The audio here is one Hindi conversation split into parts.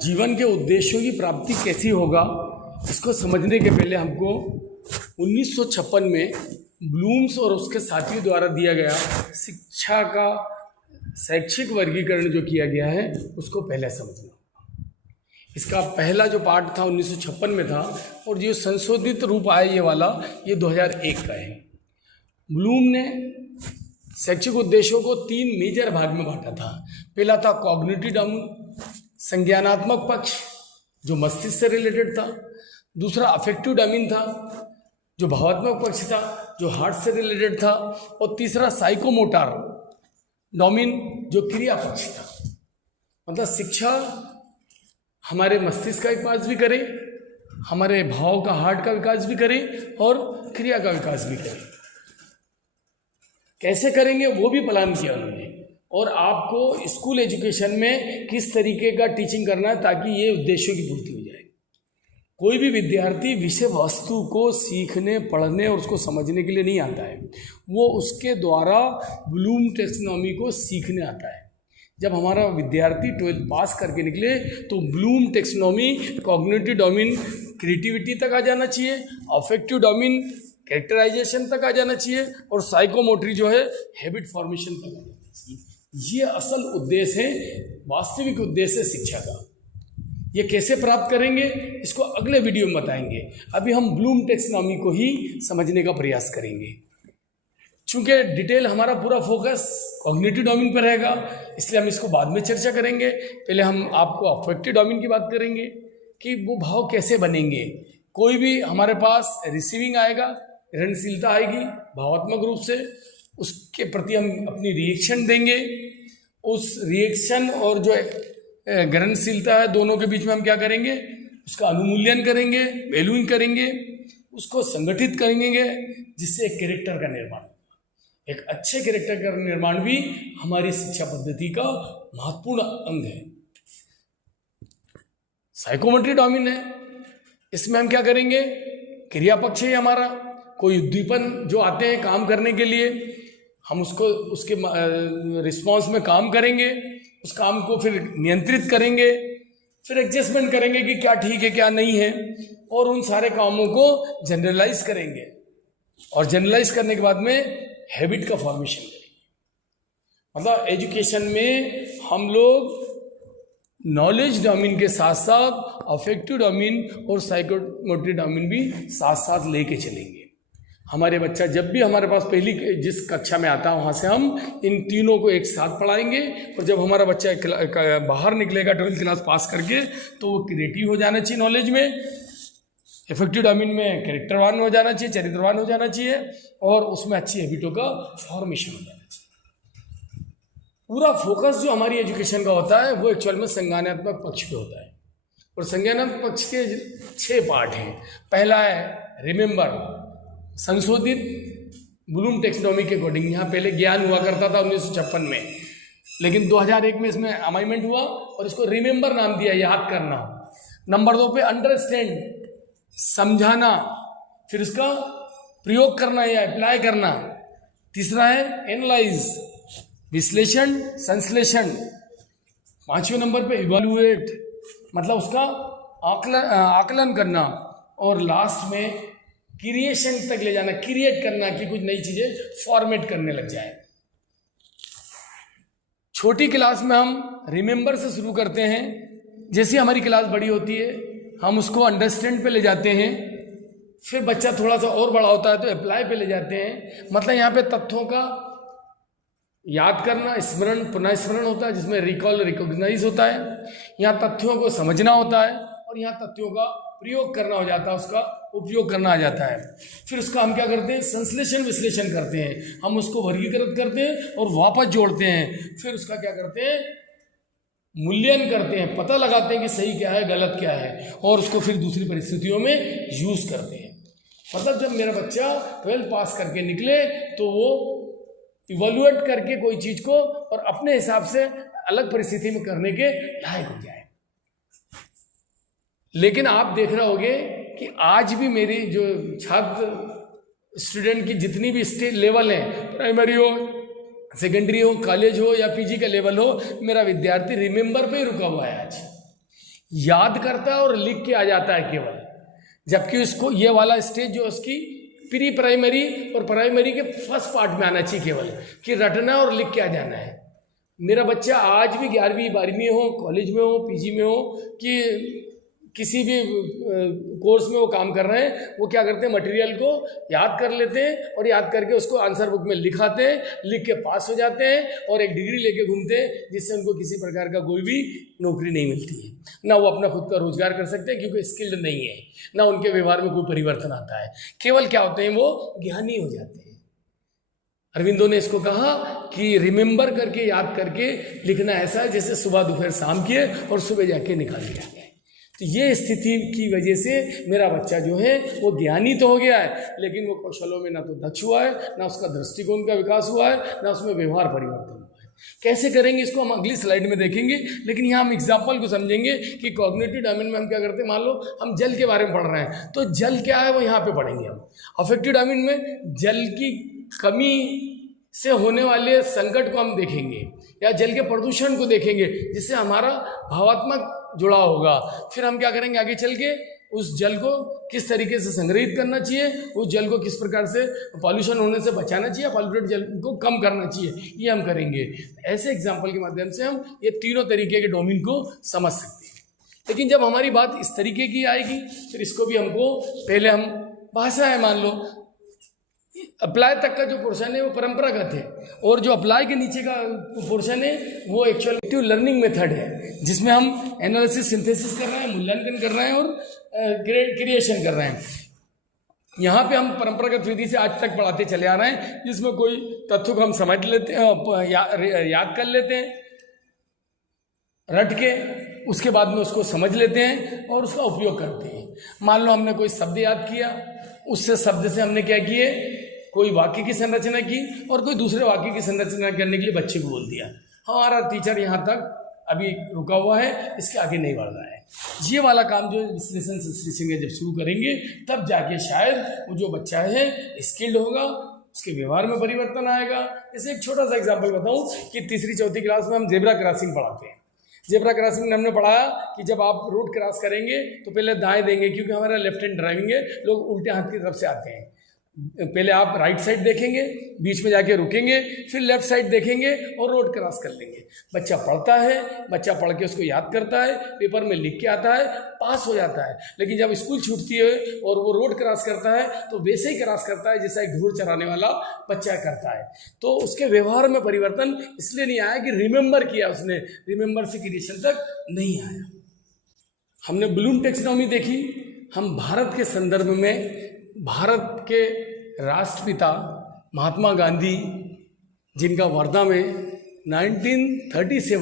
जीवन के उद्देश्यों की प्राप्ति कैसी होगा, इसको समझने के पहले हमको 1956 में ब्लूम्स और उसके साथियों द्वारा दिया गया शिक्षा का शैक्षिक वर्गीकरण जो किया गया है उसको पहले समझना। इसका पहला जो पार्ट था 1956 में था, और जो संशोधित रूप आया ये वाला, ये 2001 का है। ब्लूम ने शैक्षिक उद्देश्यों को 3 मेजर भाग में बांटा था। पहला था कॉग्निटिव डोमेन, संज्ञानात्मक पक्ष जो मस्तिष्क से रिलेटेड था। दूसरा अफेक्टिव डोमेन था जो भावात्मक पक्ष था, जो हार्ट से रिलेटेड था। और तीसरा साइकोमोटर डोमेन जो क्रिया पक्ष था। मतलब शिक्षा हमारे मस्तिष्क का विकास भी करे, हमारे भाव का, हार्ट का विकास भी करे और क्रिया का विकास भी करे। कैसे करेंगे वो भी प्लान किया उन्होंने, और आपको स्कूल एजुकेशन में किस तरीके का टीचिंग करना है ताकि ये उद्देश्यों की पूर्ति हो जाए। कोई भी विद्यार्थी विषय वस्तु को सीखने, पढ़ने और उसको समझने के लिए नहीं आता है, वो उसके द्वारा ब्लूम टैक्सोनॉमी को सीखने आता है। जब हमारा विद्यार्थी 12th पास करके निकले तो Bloom taxonomy cognitive domain creativity तक आ जाना चाहिए, अफेक्टिव डोमेन कैरेक्टराइजेशन तक आ जाना चाहिए, और साइकोमोटरी जो है हैबिट फॉर्मेशन तक आ जाना चाहिए। ये असल उद्देश्य है, वास्तविक उद्देश्य है शिक्षा का। ये कैसे प्राप्त करेंगे इसको अगले वीडियो में बताएंगे। अभी हम ब्लूम टैक्सोनॉमी को ही समझने का प्रयास करेंगे। चूंकि डिटेल हमारा पूरा फोकस कॉग्निटिव डोमेन पर रहेगा, इसलिए हम इसको बाद में चर्चा करेंगे। पहले हम आपको अफेक्टिव डोमेन की बात करेंगे कि वो भाव कैसे बनेंगे। कोई भी हमारे पास रिसीविंग आएगा, ग्रहणशीलता आएगी भावात्मक रूप से, उसके प्रति हम अपनी रिएक्शन देंगे। उस रिएक्शन और जो ग्रहणशीलता है दोनों के बीच में हम क्या करेंगे, उसका अनुमूल्यन करेंगे, वैल्यूइंग करेंगे, उसको संगठित करेंगे, जिससे एक कैरेक्टर का निर्माण। एक अच्छे कैरेक्टर का निर्माण भी हमारी शिक्षा पद्धति का महत्वपूर्ण अंग है। साइकोमेट्री डोमेन है, इसमें हम क्या करेंगे, क्रिया पक्ष है हमारा। कोई उद्दीपन जो आते हैं काम करने के लिए, हम उसको उसके रिस्पॉन्स में काम करेंगे, उस काम को फिर नियंत्रित करेंगे, फिर एडजस्टमेंट करेंगे कि क्या ठीक है क्या नहीं है, और उन सारे कामों को जनरलाइज करेंगे, और जनरलाइज करने के बाद में हैबिट का फॉर्मेशन करेंगे। मतलब एजुकेशन में हम लोग नॉलेज डोमेन के साथ साथ अफेक्टिव डोमेन और साइकोमोटरी डोमेन भी साथ साथ लेके चलेंगे। हमारे बच्चा जब भी हमारे पास पहली जिस कक्षा में आता है वहाँ से हम इन तीनों को एक साथ पढ़ाएंगे, और जब हमारा बच्चा बाहर निकलेगा 12th क्लास पास करके तो वो क्रिएटिव हो जाना चाहिए नॉलेज में, इफेक्टिव डोमेन में कैरेक्टरवान हो जाना चाहिए, चरित्रवान हो जाना चाहिए, और उसमें अच्छी हैबिटों का फॉर्मेशन हो जाना चाहिए। पूरा फोकस जो हमारी एजुकेशन का होता है वो एक्चुअल में संज्ञानात्मक पक्ष पे होता है, और संज्ञानात्मक पक्ष के 6 पार्ट हैं। पहला है रिमेंबर, संशोधित ब्लूम टैक्सोनॉमी के अकॉर्डिंग। यहाँ पहले ज्ञान हुआ करता था 1956 में, लेकिन 2001 में इसमें अमेंडमेंट हुआ और इसको रिमेंबर नाम दिया, याद करना। नंबर 2 पे अंडरस्टैंड, समझाना, फिर उसका प्रयोग करना या अप्लाई करना। तीसरा है एनालाइज, विश्लेषण, संश्लेषण। 5वें नंबर पे इवैल्यूएट, मतलब उसका आकलन करना, और लास्ट में क्रिएशन तक ले जाना, क्रिएट करना कि कुछ नई चीजें फॉर्मेट करने लग जाए। छोटी क्लास में हम रिमेंबर से शुरू करते हैं, जैसे हमारी क्लास बड़ी होती है हम उसको अंडरस्टैंड पे ले जाते हैं, फिर बच्चा थोड़ा सा और बड़ा होता है तो अप्लाई पे ले जाते हैं। मतलब यहाँ पे तथ्यों का याद करना, स्मरण, पुनः स्मरण होता है, जिसमें रिकॉल, रिकॉग्नाइज होता है। यहाँ तथ्यों को समझना होता है, और यहाँ तथ्यों का प्रयोग करना हो जाता है, उसका उपयोग करना आ जाता है। फिर उसका हम क्या करते हैं, संश्लेषण, विश्लेषण करते हैं। हम उसको वर्गीकृत करते हैं और वापस जोड़ते हैं। फिर उसका क्या करते हैं, मूल्यांकन करते हैं, पता लगाते हैं कि सही क्या है, गलत क्या है, और उसको फिर दूसरी परिस्थितियों में यूज करते हैं। मतलब जब मेरा बच्चा 12th पास करके निकले तो वो इवैल्यूएट करके कोई चीज को और अपने हिसाब से अलग परिस्थिति में करने के लायक हो जाए। लेकिन आप देख रहे होंगे कि आज भी मेरी जो छात्र स्टूडेंट की जितनी भी स्टेज लेवल हैं, प्राइमरी हो, सेकेंडरी हो, कॉलेज हो या पीजी का लेवल हो, मेरा विद्यार्थी रिमेंबर पे ही रुका हुआ है आज। याद करता है और लिख के आ जाता है केवल, जबकि उसको ये वाला स्टेज जो उसकी प्री प्राइमरी और प्राइमरी के फर्स्ट पार्ट में आना चाहिए केवल, कि रटना और लिख के आ जाना है। मेरा बच्चा आज भी 11वीं 12वीं हो, कॉलेज में हो, पीजी में हो, कि किसी भी कोर्स में वो काम कर रहे हैं, वो क्या करते हैं, मटेरियल को याद कर लेते हैं और याद करके उसको आंसर बुक में लिखाते हैं, लिख के पास हो जाते हैं और एक डिग्री लेके घूमते हैं, जिससे उनको किसी प्रकार का कोई भी नौकरी नहीं मिलती है, ना वो अपना खुद का रोजगार कर सकते हैं क्योंकि स्किल्ड नहीं है, ना उनके व्यवहार में कोई परिवर्तन आता है। केवल क्या होते हैं, वो ज्ञानी हो जाते हैं। अरविंदो ने इसको कहा कि रिमेंबर करके, याद करके लिखना ऐसा है जैसे सुबह दोपहर शाम किए और सुबह जाके निकाल दिया गया। तो ये स्थिति की वजह से मेरा बच्चा जो है वो ज्ञानी तो हो गया है, लेकिन वो कौशलों में ना तो दक्ष हुआ है, ना उसका दृष्टिकोण का विकास हुआ है, ना उसमें व्यवहार परिवर्तन हुआ है। कैसे करेंगे इसको हम अगली स्लाइड में देखेंगे, लेकिन यहाँ हम एग्जाम्पल को समझेंगे कि कॉग्निटिव डोमेन में हम क्या करते हैं। मान लो हम जल के बारे में पढ़ रहे हैं, तो जल क्या है वो यहाँ पे पढ़ेंगे हम। अफेक्टिव डोमेन में जल की कमी से होने वाले संकट को हम देखेंगे, या जल के प्रदूषण को देखेंगे, जिससे हमारा भावात्मक जुड़ाव होगा। फिर हम क्या करेंगे, आगे चल के उस जल को किस तरीके से संग्रहित करना चाहिए, उस जल को किस प्रकार से पॉल्यूशन होने से बचाना चाहिए, पॉल्यूटेड जल को कम करना चाहिए, ये हम करेंगे। ऐसे एग्जाम्पल के माध्यम से हम ये तीनों तरीके के डोमेन को समझ सकते हैं। लेकिन जब हमारी बात इस तरीके की आएगी, फिर इसको भी हमको पहले हम भाषा है, मान लो अप्लाई तक का जो पोर्शन है वो परंपरागत है, और जो अप्लाई के नीचे का पोर्शन है वो एक्चुअल एक्टिव लर्निंग मेथड है, जिसमें हम एनालिसिस सिंथेसिस कर रहे हैं, मूल्यांकन कर रहे हैं और क्रिएशन कर रहे हैं। यहाँ पे हम परंपरागत विधि से आज तक पढ़ाते चले आ रहे हैं, जिसमें कोई तथ्यों को हम समझ लेते हैं, याद कर लेते हैं रट के, उसके बाद में उसको समझ लेते हैं और उसका उपयोग करते हैं। मान लो हमने कोई शब्द याद किया, उससे शब्द से हमने क्या किए, कोई वाक्य की संरचना की और कोई दूसरे वाक्य की संरचना करने के लिए बच्चे को बोल दिया। हमारा टीचर यहाँ तक अभी रुका हुआ है, इसके आगे नहीं बढ़ रहा है। ये वाला काम जो विश्लेषण संश्लेषण जब शुरू करेंगे, तब जाके शायद वो जो बच्चा है स्किल्ड होगा, उसके व्यवहार में परिवर्तन आएगा। जैसे एक छोटा सा एग्जाम्पल बताऊँ कि तीसरी चौथी क्लास में हम जेब्रा क्रॉसिंग पढ़ाते हैं। जेब्रा क्रॉसिंग में हमने पढ़ाया कि जब आप रोड क्रॉस करेंगे तो पहले दाएं देंगे, क्योंकि हमारा लेफ्ट हैंड ड्राइविंग है, लोग उल्टे हाथ की तरफ से आते हैं। पहले आप राइट साइड देखेंगे, बीच में जाके रुकेंगे, फिर लेफ्ट साइड देखेंगे और रोड क्रॉस कर लेंगे। बच्चा पढ़ता है, बच्चा पढ़ के उसको याद करता है, पेपर में लिख के आता है, पास हो जाता है। लेकिन जब स्कूल छूटती है और वो रोड क्रॉस करता है तो वैसे ही क्रॉस करता है जैसा एक घूर चराने वाला बच्चा करता है। तो उसके व्यवहार में परिवर्तन इसलिए नहीं आया कि रिमेंबर किया उसने, रिमेंबर से क्रिएशन तक नहीं आया। हमने ब्लूम टैक्सोनॉमी देखी। हम भारत के संदर्भ में, भारत के राष्ट्रपिता महात्मा गांधी, जिनका वर्धा में 1937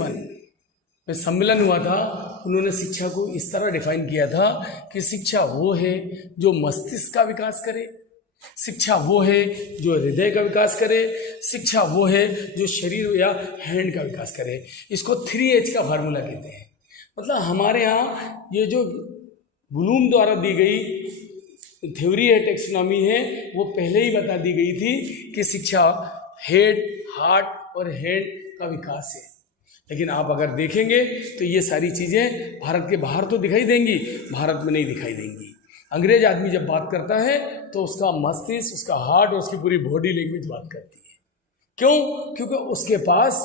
में सम्मेलन हुआ था, उन्होंने शिक्षा को इस तरह डिफाइन किया था कि शिक्षा वो है जो मस्तिष्क का विकास करे, शिक्षा वो है जो हृदय का विकास करे, शिक्षा वो है जो शरीर या हैंड का विकास करे। इसको 3H का फार्मूला कहते हैं। मतलब हमारे यहाँ ये जो ब्लूम द्वारा दी गई थ्योरी है, टेक्सोनॉमी है, वो पहले ही बता दी गई थी कि शिक्षा हेड, हार्ट और हेड का विकास है। लेकिन आप अगर देखेंगे तो ये सारी चीज़ें भारत के बाहर तो दिखाई देंगी, भारत में नहीं दिखाई देंगी। अंग्रेज आदमी जब बात करता है तो उसका मस्तिष्क, उसका हार्ट और उसकी पूरी बॉडी लैंग्वेज बात करती है। क्यों? क्योंकि उसके पास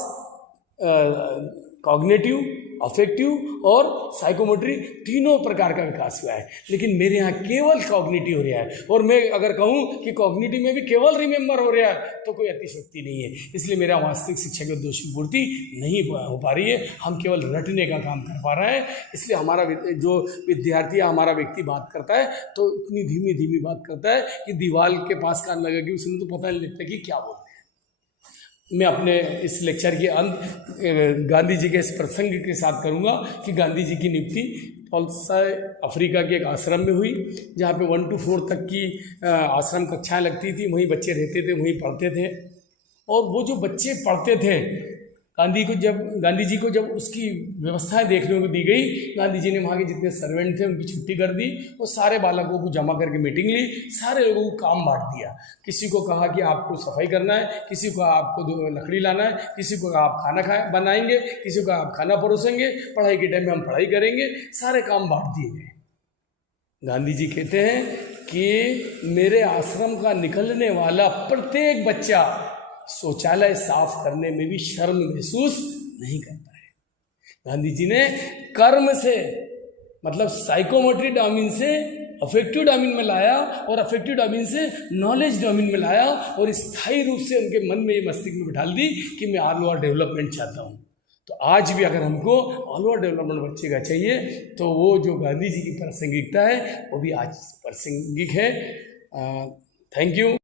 कॉग्निटिव, अफेक्टिव और साइकोमोटरी तीनों प्रकार का विकास हुआ है। लेकिन मेरे यहाँ केवल कॉग्निटिव हो रहा है, और मैं अगर कहूँ कि कॉग्निटिव में भी केवल रिमेंबर हो रहा है तो कोई अतिशयोक्ति नहीं है। इसलिए मेरा वास्तविक शिक्षा के उद्देश्य की पूर्ति नहीं हो पा रही है। हम केवल रटने का काम कर पा रहे हैं। इसलिए हमारा जो विद्यार्थी या हमारा व्यक्ति बात करता है तो इतनी धीमी धीमी बात करता है कि दीवार के पास कान लगा के उसमें तो पता नहीं लगता कि क्या बोल। मैं अपने इस लेक्चर के अंत गांधी जी के इस प्रसंग के साथ करूंगा कि गांधी जी की नियुक्ति अफ्रीका के एक आश्रम में हुई, जहाँ पे 1 to 4 तक की आश्रम कक्षाएं लगती थी, वहीं बच्चे रहते थे, वहीं पढ़ते थे। और वो जो बच्चे पढ़ते थे गांधी जी को जब उसकी व्यवस्थाएं देखने को दी गई, गांधी जी ने वहाँ के जितने सर्वेंट थे उनकी छुट्टी कर दी और सारे बालकों को जमा करके मीटिंग ली, सारे लोगों को काम बांट दिया। किसी को कहा कि आपको सफाई करना है, किसी को आपको लकड़ी लाना है, किसी को आप खाना बनाएंगे, किसी को आप खाना परोसेंगे, पढ़ाई के टाइम में हम पढ़ाई करेंगे, सारे काम बांट दिए गए। गांधी जी कहते हैं कि मेरे आश्रम का निकलने वाला प्रत्येक बच्चा शौचालय साफ करने में भी शर्म महसूस नहीं करता है। गांधी जी ने कर्म से, मतलब साइकोमोटरी डोमेन से अफेक्टिव डोमेन में लाया और अफेक्टिव डोमेन से नॉलेज डोमेन में लाया और स्थायी रूप से उनके मन में, ये मस्तिष्क में बिठा दी कि मैं ऑल ओवर डेवलपमेंट चाहता हूँ। तो आज भी अगर हमको ऑल ओवर डेवलपमेंट बच्चे का चाहिए तो वो जो गांधी जी की प्रासंगिकता है वो भी आज प्रासंगिक है। Thank you.